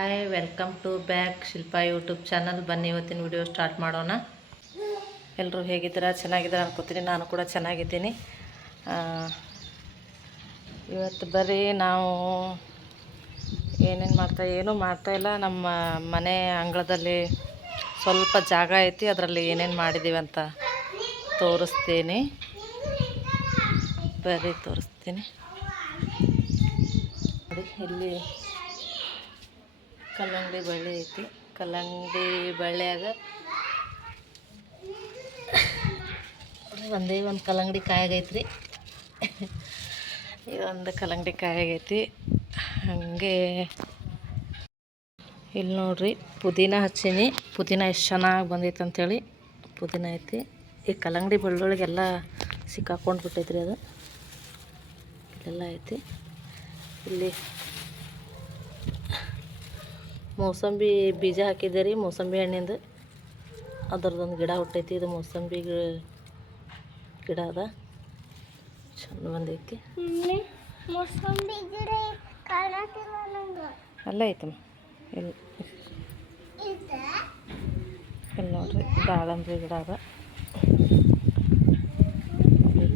Hi, welcome to back Shilpa YouTube channel. ಬನ್ನಿ ಇವತ್ತಿನ video start ಮಾಡೋಣ. ಎಲ್ಲರೂ ಹೇಗಿದ್ದೀರಾ? ಚೆನ್ನಾಗಿದ್ದೀರಾ ಅನ್ಕೋತೀನಿ. ನಾನು ಕೂಡ ಚೆನ್ನಾಗಿದ್ದೀನಿ. ಇವತ್ತು ಬರೀ ನಾವು ಏನೂ ಮಾಡ್ತಾಯಿಲ್ಲ. ನಮ್ಮ ಮನೆ ಅಂಗಳದಲ್ಲಿ ಸ್ವಲ್ಪ ಜಾಗ ಐತಿ, ಅದರಲ್ಲಿ ಏನೇನು ಮಾಡಿದ್ದೀವಿ ಅಂತ ತೋರಿಸ್ತೀನಿ. ಬರೀ ತೋರಿಸ್ತೀನಿ ನೋಡಿ. ಇಲ್ಲಿ ಕಲ್ಲಂಗಡಿ ಬಳ್ಳಿ ಐತಿ. ಕಲ್ಲಂಗಡಿ ಬಳ್ಳಿಯಾಗ ಒಂದೇ ಒಂದು ಕಲ್ಲಂಗಡಿ ಕಾಯಾಗೈತ್ರಿ. ಇದೊಂದು ಕಲ್ಲಂಗಡಿ ಕಾಯಾಗೈತಿ. ಹಾಗೆ ಇಲ್ಲಿ ನೋಡ್ರಿ, ಪುದೀನ ಹಚ್ಚೀನಿ. ಪುದೀನ ಎಷ್ಟು ಚೆನ್ನಾಗಿ ಬಂದೈತೆ ಅಂಥೇಳಿ ಪುದೀನ ಐತಿ. ಈ ಕಲ್ಲಂಗಡಿ ಬಳ್ಳೊಳಗೆಲ್ಲ ಸಿಕ್ಕಾಕೊಂಡು ಬಿಟ್ಟೈತ್ರಿ. ಅದು ಇಲ್ಲೆಲ್ಲ ಐತಿ. ಇಲ್ಲಿ ಮೋಸಂಬಿ ಬೀಜ ಹಾಕಿದ್ದೆ ರೀ, ಮೋಸಂಬಿ ಹಣ್ಣಿಂದು. ಅದರದೊಂದು ಗಿಡ ಹುಟ್ಟೈತಿ. ಇದು ಮೋಸಂಬಿ ಗಿಡ ಅದ, ಚಂದ ಬಂದೈತಿ. ಅಲ್ಲ ಐತಮ್ಮ. ಇಲ್ಲಿ ನೋಡ್ರಿ, ದಾಳಂಬ್ರಿ ಗಿಡ ಅದ.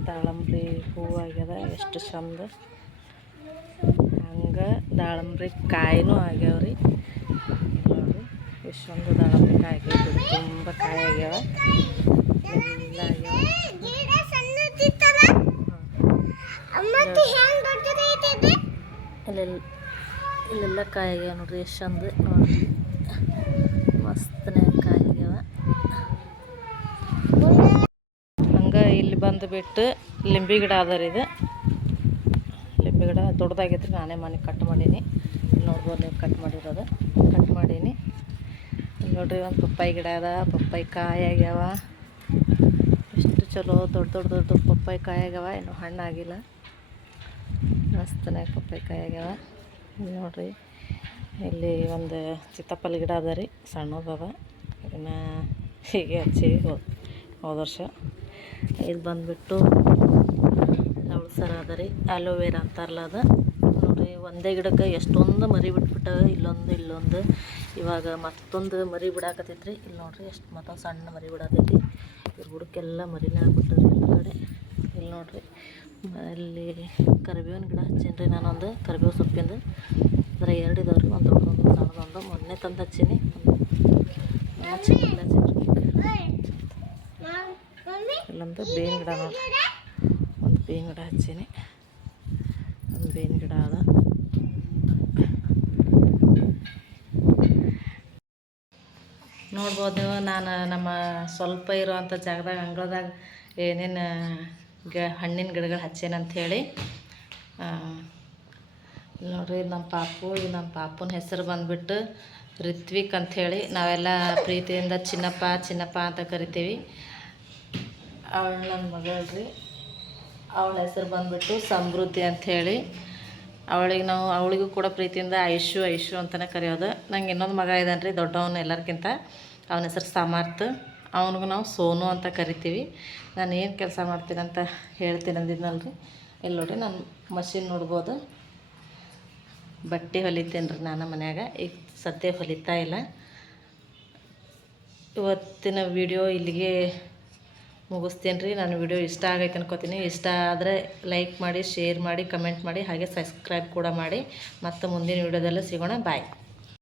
ದಾಳಂಬ್ರಿ ಹೂವು ಆಗ್ಯದ, ಎಷ್ಟು ಚಂದ. ಹಂಗೆ ದಾಳಂಬ್ರಿ ಕಾಯಿನೂ ಆಗ್ಯಾವ್ರಿ. ನೋಡ್ರಿ ಎಷ್ಟೊಂದು ದಾಳಂಬ್ರಿ ಕಾಯಿ ಆಗೈತಿ. ತುಂಬ ಕಾಯಿ ಆಗ್ಯಾವ, ಎಲ್ಲ ಆಗ್ಯಾವ. ಇಲ್ಲೆಲ್ಲ ಕಾಯಿ ಆಗ್ಯಾವ ನೋಡ್ರಿ, ಎಷ್ಟು ಚಂದ. ನೋಡ್ರಿ ಮಸ್ತನೇ ಕಾಯಿ ಆಗ್ಯಾವ. ಹಂಗೆ ಇಲ್ಲಿ ಬಂದುಬಿಟ್ಟು ಲಿಂಬೆ ಗಿಡ ಅದ ರೀ. ಇದು ಲಿಂಬೆ ಗಿಡ ದೊಡ್ಡದಾಗೈತ್ರಿ. ನಾನೇ ಮನೆ ಕಟ್ ಮಾಡೀನಿ. ನೋಡ್ಬೋದು ನೀವು, ಕಟ್ ಮಾಡಿರೋದು ಕಟ್ ಮಾಡೀನಿ. ನೋಡ್ರಿ, ಒಂದು ಪಪ್ಪಾಯಿ ಗಿಡ ಅದ. ಪಪ್ಪಾಯಿ ಕಾಯಿ ಆಗ್ಯಾವ. ಎಷ್ಟು ಚಲೋ ದೊಡ್ಡ ಪಪ್ಪಾಯಿ ಕಾಯಿ ಆಗ್ಯಾವ. ಇನ್ನೂ ಹಣ್ಣಾಗಿಲ್ಲ. ಮಸ್ತನಾಗಿ ಪಪ್ಪಾಯಿ ಕಾಯಿ ಆಗ್ಯಾವ. ನೋಡ್ರಿ, ಇಲ್ಲಿ ಒಂದು ಸೀತಾಫಲ ಗಿಡ ಅದ ರೀ, ಸಣ್ಣದದ. ಇದನ್ನು ಹೀಗೆ ಹಚ್ಚಿ ಹೋದ ವರ್ಷ. ಇದು ಬಂದುಬಿಟ್ಟು ಅವಳಸರ ಅದ ರೀ, ಅಲೋವೆರಾ ಅಂತಾರಲ್ಲ ಅದು. ನೋಡಿರಿ, ಒಂದೇ ಗಿಡಕ್ಕೆ ಎಷ್ಟೊಂದು ಮರಿ ಬಿಟ್ಬಿಟ್ಟಾವೆ. ಇಲ್ಲೊಂದು ಇವಾಗ ಮತ್ತೊಂದು ಮರಿ ಬಿಡಾಕತ್ತೈತ್ರಿ. ಇಲ್ಲಿ ನೋಡ್ರಿ, ಎಷ್ಟು ಮತ್ತೊಂದು ಸಣ್ಣ ಮರಿ ಬಿಡಾಕೈತಿ. ಇವ್ರ ಬುಡಕ್ಕೆಲ್ಲ ಮರಿನೇ ಆಗ್ಬಿಟ್ಟದ್ರಿ ಎಲ್ಲ ಕಡೆ. ಇಲ್ಲಿ ನೋಡ್ರಿ, ಅಲ್ಲಿ ಕರಿಬೇವಿನ ಗಿಡ ಹಚ್ಚೀನಿ ನಾನೊಂದು, ಕರಿಬೇವು ಸೊಪ್ಪಿಂದು. ಅದರ 2 ಇದಾವ್ರಿ, ಒಂದು ದೊಡ್ಡದೊಂದು ಸಣ್ಣದೊಂದು. ಮೊನ್ನೆ ತಂದು ಹಚ್ಚೀನಿ. ಇಲ್ಲೊಂದು ಬೇವಿನ ಗಿಡ ನೋಡ್ರಿ, ಒಂದು ಬೇವಿನ ಗಿಡ ಹಚ್ಚೀನಿ. ಒಂದು ಬೇವಿನ ಗಿಡ ಅದ. ನೋಡ್ಬೋದು ನೀವು, ನಾನು ನಮ್ಮ ಸ್ವಲ್ಪ ಇರೋವಂಥ ಜಾಗದಾಗ, ಅಂಗಳದಾಗ ಏನೇನು ಹಣ್ಣಿನ ಗಿಡಗಳು ಹಚ್ಚೇನಂಥೇಳಿ. ನೋಡಿರಿ, ನಮ್ಮ ಪಾಪುನ ಹೆಸರು ಬಂದುಬಿಟ್ಟು ರಿತ್ವಿಕ್ ಅಂಥೇಳಿ. ನಾವೆಲ್ಲ ಪ್ರೀತಿಯಿಂದ ಚಿನ್ನಪ್ಪ ಅಂತ ಕರಿತೀವಿ. ಅವಳು ನನ್ನ ಮಗಳ್ರಿ. ಅವಳ ಹೆಸರು ಬಂದುಬಿಟ್ಟು ಸಮೃದ್ಧಿ ಅಂಥೇಳಿ. ಅವಳಿಗೂ ಕೂಡ ಪ್ರೀತಿಯಿಂದ ಐಶು ಅಂತಲೇ ಕರೆಯೋದು. ನಂಗೆ ಇನ್ನೊಂದು ಮಗ ಇದ್ದಾನೆ ರೀ, ದೊಡ್ಡವನು ಎಲ್ಲರಿಗಿಂತ. ಅವನ ಹೆಸರು ಸಮರ್ಥ್. ಅವನಿಗೂ ನಾವು ಸೋನು ಅಂತ ಕರಿತೀವಿ. ನಾನು ಏನು ಕೆಲಸ ಮಾಡ್ತೀನಿ ಅಂತ ಹೇಳ್ತೀನಿ ಅಂದಿದ್ನಲ್ರಿ. ಇಲ್ಲಿ ನೋಡಿರಿ, ನಾನು ಮಷಿನ್ ನೋಡ್ಬೋದು. ಬಟ್ಟೆ ಹೊಲಿತೀನಿ ರೀ ನಾನು ಮನ್ಯಾಗ. ಈಗ ಸದ್ಯ ಹೊಲಿತಾ ಇಲ್ಲ. ಇವತ್ತಿನ ವಿಡಿಯೋ ಇಲ್ಲಿಗೆ ಮುಗಿಸ್ತೀನಿ ರೀ. ನಾನು ವಿಡಿಯೋ ಇಷ್ಟ ಆಗೈತೆ ಅನ್ಕೋತೀನಿ. ಇಷ್ಟ ಆದರೆ ಲೈಕ್ ಮಾಡಿ, ಶೇರ್ ಮಾಡಿ, ಕಮೆಂಟ್ ಮಾಡಿ, ಹಾಗೆ ಸಬ್ಸ್ಕ್ರೈಬ್ ಕೂಡ ಮಾಡಿ. ಮತ್ತು ಮುಂದಿನ ವಿಡಿಯೋದಲ್ಲೂ ಸಿಗೋಣ. ಬಾಯ್.